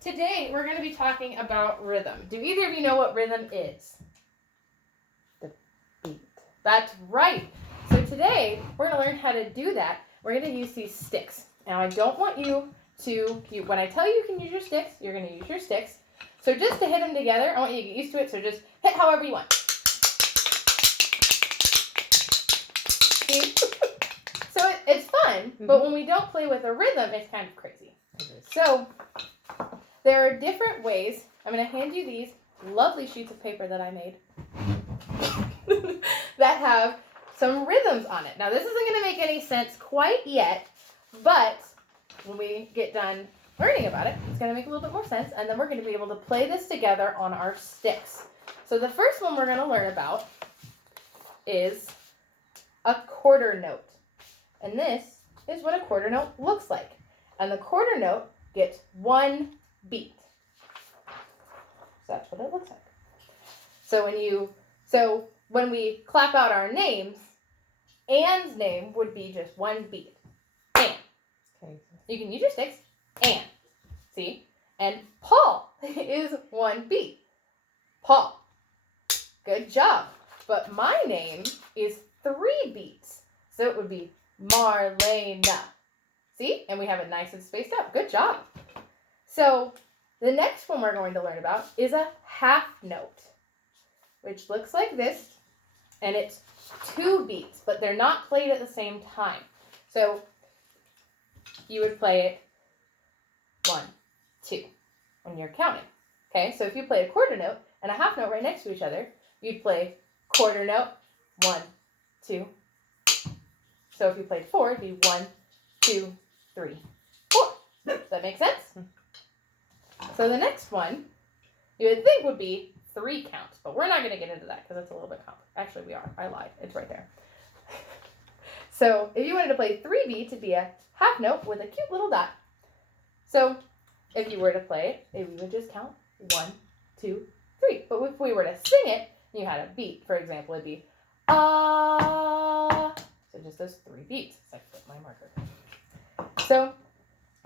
today we're going to be talking about rhythm. Do either of you know what rhythm is? The beat. That's right. So today we're going to learn how to do that. We're going to use these sticks. Now I don't want you to, when I tell you you can use your sticks, you're going to use your sticks. So just to hit them together, I want you to get used to it. So just hit however you want. See? So it's fun, but when we don't play with a rhythm, it's kind of crazy. So there are different ways. I'm going to hand you these lovely sheets of paper that I made that have some rhythms on it. Now this isn't going to make any sense quite yet, but when we get done learning about it, it's going to make a little bit more sense, and then we're going to be able to play this together on our sticks. So the first one we're going to learn about is a quarter note. And this is what a quarter note looks like. And the quarter note gets one beat. So that's what it looks like. So when we clap out our names, Anne's name would be just one beat. Anne. Okay. You can use your sticks. Anne. See? And Paul is one beat. Paul. Good job. But my name is three beats. So it would be Marlena. See? And we have it nice and spaced out. Good job. So the next one we're going to learn about is a half note, which looks like this. And it's two beats, but they're not played at the same time. So you would play it 1, 2 when you're counting. Okay, so if you play a quarter note and a half note right next to each other, you'd play quarter note, 1, 2. So if you played 4, it'd be 1, 2, 3, 4. Does that make sense? So the next one you would think would be 3 counts, but we're not going to get into that because it's a little bit complicated. Actually, we are. I lied. It's right there. So if you wanted to play 3 beats, it'd be a half note with a cute little dot. So if you were to play it, we would just count 1, 2, 3. But if we were to sing it, and you had a beat, for example, it'd be ah. So just those 3 beats. So I flip my marker. So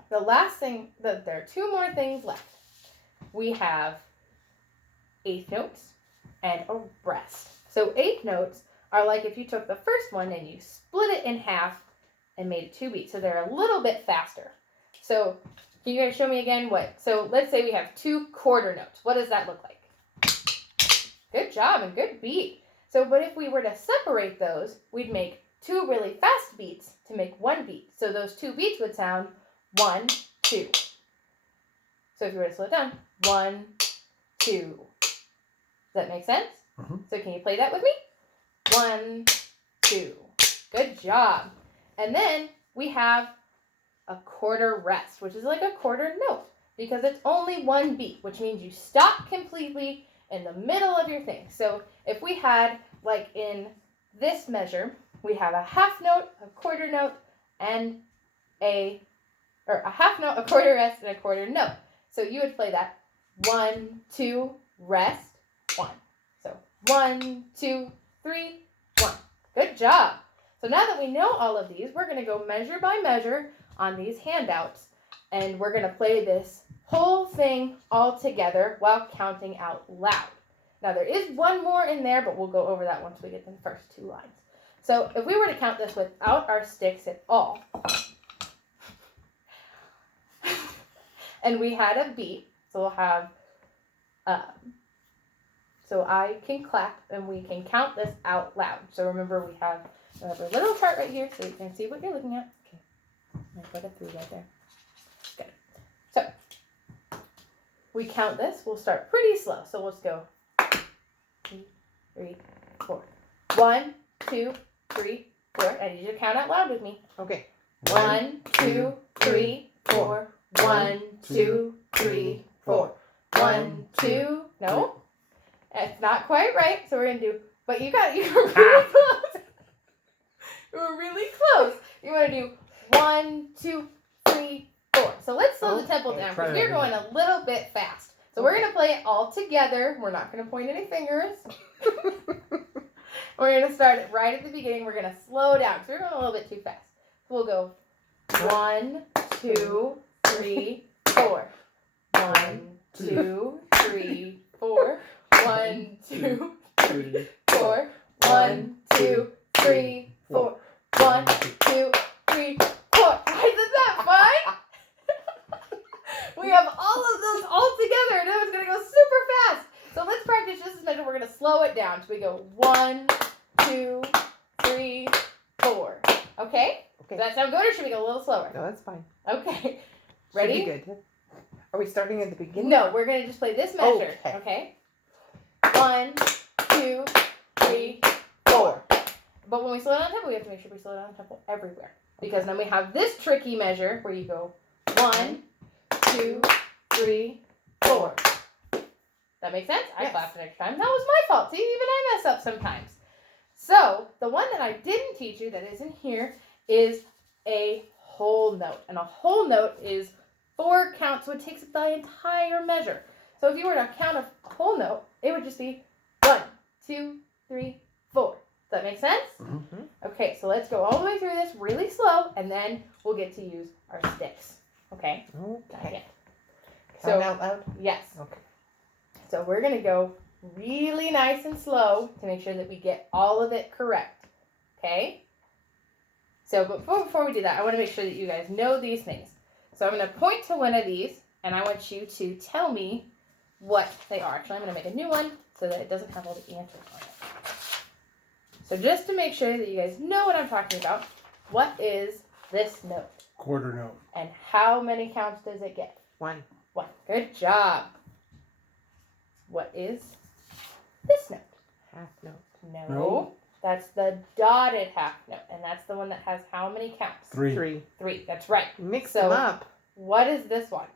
the last thing, there are 2 more things left. We have eighth notes and a rest. So eighth notes are like if you took the first one and you split it in half and made it 2 beats. So they're a little bit faster. So can you guys show me again what? So let's say we have 2 quarter notes. What does that look like? Good job and good beat. So, but if we were to separate those, we'd make 2 really fast beats to make 1 beat. So those 2 beats would sound 1, 2. So if you were to slow it down, 1, 2. Does that make sense? Mm-hmm. So can you play that with me? 1, 2. Good job. And then we have a quarter rest, which is like a quarter note because it's only 1 beat, which means you stop completely in the middle of your thing. So if we had, like in this measure, we have a half note, a quarter note, and a half note, a quarter rest, and a quarter note. So you would play that 1, 2, rest, 1. So 1, 2, 3, 1. Good job. So now that we know all of these, we're going to go measure by measure on these handouts, and we're going to play this whole thing all together while counting out loud. Now there is one more in there, but we'll go over that once we get the first 2 lines. So if we were to count this without our sticks at all, and we had a beat, so we'll have, so I can clap and we can count this out loud. So remember we have a little chart right here so you can see what you're looking at. Okay, I put a 3 right there. Good. So we count this. We'll start pretty slow. So let's go 2, 3, 4. 1, 2, 3, 4. I need you to count out loud with me. Okay. 1, 2, 3, 4. 1, 2, 3, 4. 1, 2. No, that's not quite right. So we're gonna do. But you were really close. You were really close. You want to do 1, 2, 3, 4. So let's slow the tempo down because you're going a little bit fast. So we're gonna play it all together. We're not gonna point any fingers. We're gonna start it right at the beginning. We're gonna slow down because we're going a little bit too fast. So we'll go 1, 2, 3, 4. 1, 2, 3, 4. 1, 2, 3, 4. 1, 2, 3, 4. 1, 2, 3, 4. Isn't that fun? We have all of those all together, and it was gonna go super fast. So let's practice just as much, and we're gonna slow it down. So we go 1, 2, 3, 4. Okay? Okay. Does that sound good, or should we go a little slower? No, that's fine. Okay. Should Ready? be good. Are we starting at the beginning? No, we're gonna just play this measure. Okay. 1, 2, 3, 4. But when we slow down tempo, we have to make sure we slow down tempo everywhere. Because then we have this tricky measure where you go 1, 2, 3, 4. That makes sense? I Yes. clapped an extra time. That was my fault. See, even I mess up sometimes. So, the one that I didn't teach you that isn't here is a whole note. And a whole note is 4 counts, so it takes up the entire measure. So if you were to count a whole note, it would just be 1, 2, 3, 4. Does that make sense? Mm-hmm. Okay, so let's go all the way through this really slow, and then we'll get to use our sticks. Okay? Not Okay. yet. Count So, out loud? yes. Okay. So we're going to go really nice and slow to make sure that we get all of it correct. Okay? So before we do that, I want to make sure that you guys know these things. So I'm going to point to one of these, and I want you to tell me what they are. Actually, I'm going to make a new one so that it doesn't have all the answers on it. So just to make sure that you guys know what I'm talking about, what is this note? Quarter note. And how many counts does it get? 1. 1. Good job. What is this note? Half note. No. That's the dotted half note, and that's the one that has how many counts? 3. 3. 3. That's right. Mix So- them up. What is this one?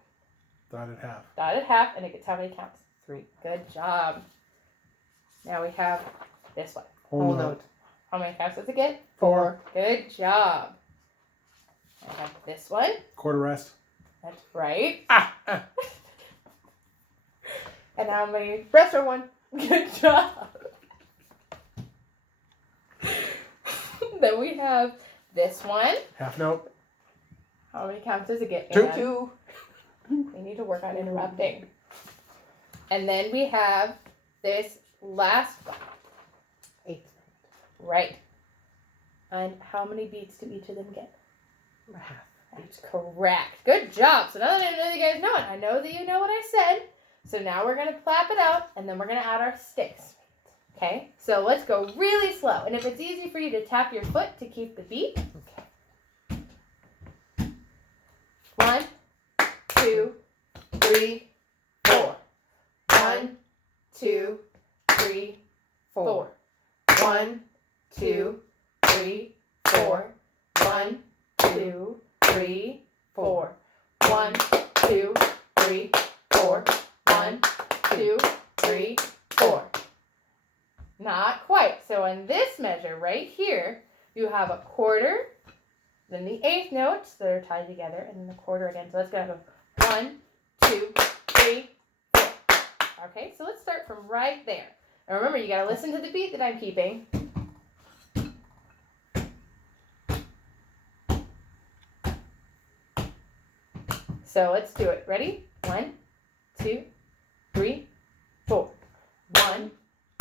Dotted half. Dotted half, and it gets how many counts? 3. Good job. Now we have this one. Whole note. How many counts does it get? 4. Good job. I have this one. Quarter rest. That's right. Ah! And how many? Rest for 1. Good job. Then we have this one. Half note. How many counts does it get? 2. Ann? 2. We need to work on interrupting. And then we have this last one. 8. Right. And how many beats do each of them get? Half. That's correct. Good job. So now that I know that you guys know it, I know that you know what I said. So now we're going to clap it out, and then we're going to add our sticks. Okay? So let's go really slow. And if it's easy for you to tap your foot to keep the beat. Okay. 1, 2, 3, 4. 1, 2, 3, 4. 1, 2, 3, 4. 1, 2, 3, 4. 1, 2, 3, 4. 1, 2, 3, 4. Not quite. So in this measure right here, you have a quarter, then the eighth notes that are tied together, and then the quarter again. So let's go 1, 2, 3, 4. Okay, so let's start from right there. And remember, you gotta listen to the beat that I'm keeping. So let's do it. Ready? 1, 2, 3, 4. 1,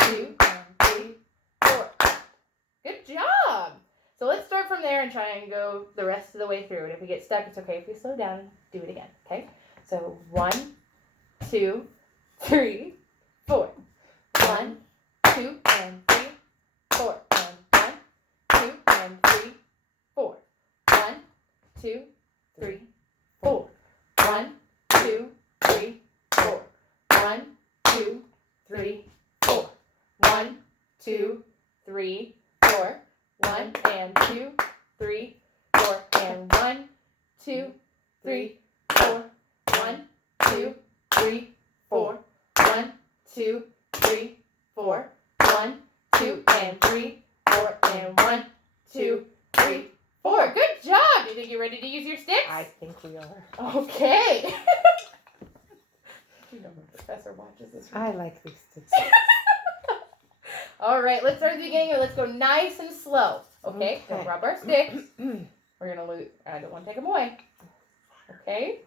2, 3, 4. Good job. So let's start from there and try and go the rest of the way through. And if we get stuck, it's okay if we slow down and do it again. Okay? So 1, 2, 3, 4. 1, 2, and 3, 4. And 1, 2, and 3, 4. 1, 2, 3, 4. 1, 2, 3, 4. 1, 2, 3, 4. 1, 2, 3, 4. 1 and 2, 3, 4. And 1, 2, 3, 4. 1, 2, 3, 4. 1, 2, 3, 4. 1, 2, and 3, 4. And 1, 2, 3, 4. Good job. Do you think you're ready to use your sticks? I think we are. Okay. You know the professor watches this. I like these sticks. All right, let's start at the beginning and let's go nice and slow. Okay, so Okay. rub our sticks. We're gonna lose. I don't want to take them away. Okay.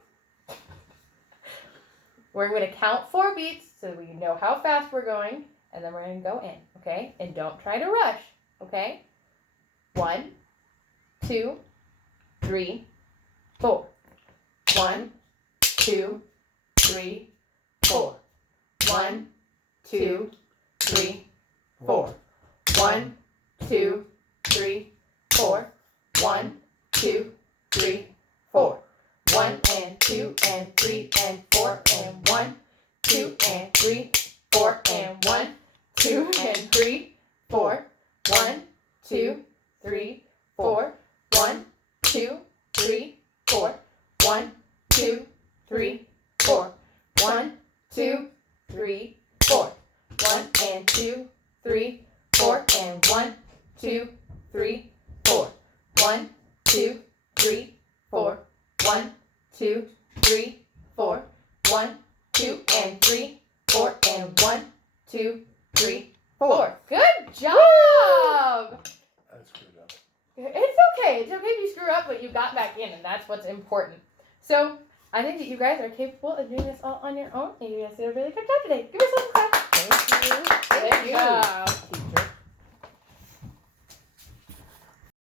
We're going to count 4 beats so we know how fast we're going, and then we're going to go in, okay? And don't try to rush, okay? 1, 2, 3, 4. 1, 2, 3, 4. 1, 2, 3, 4. 1, 2, 3, 4. 1, 2, 3, 4. 1 and 2 and 3 and 4 and 1, 2 and 3, 4 and 1, 2 and 3, 4. 1, 2, 3, 4. 1, 2, 3, 4. 1, 2, 3, 4. 1, 2, 3, 4. 1 and 2, 3, 4 and 1, 2, 3, 4. 1, 2, 3, 4. 1, 2, 3, 4. 1, 2 and 3, 4 and 1, 2, 3, 4. Good job! I screwed up. It's okay. It's okay if you screw up, but you got back in, and that's what's important. So I think that you guys are capable of doing this all on your own, and you guys did a really good job today. Give yourself a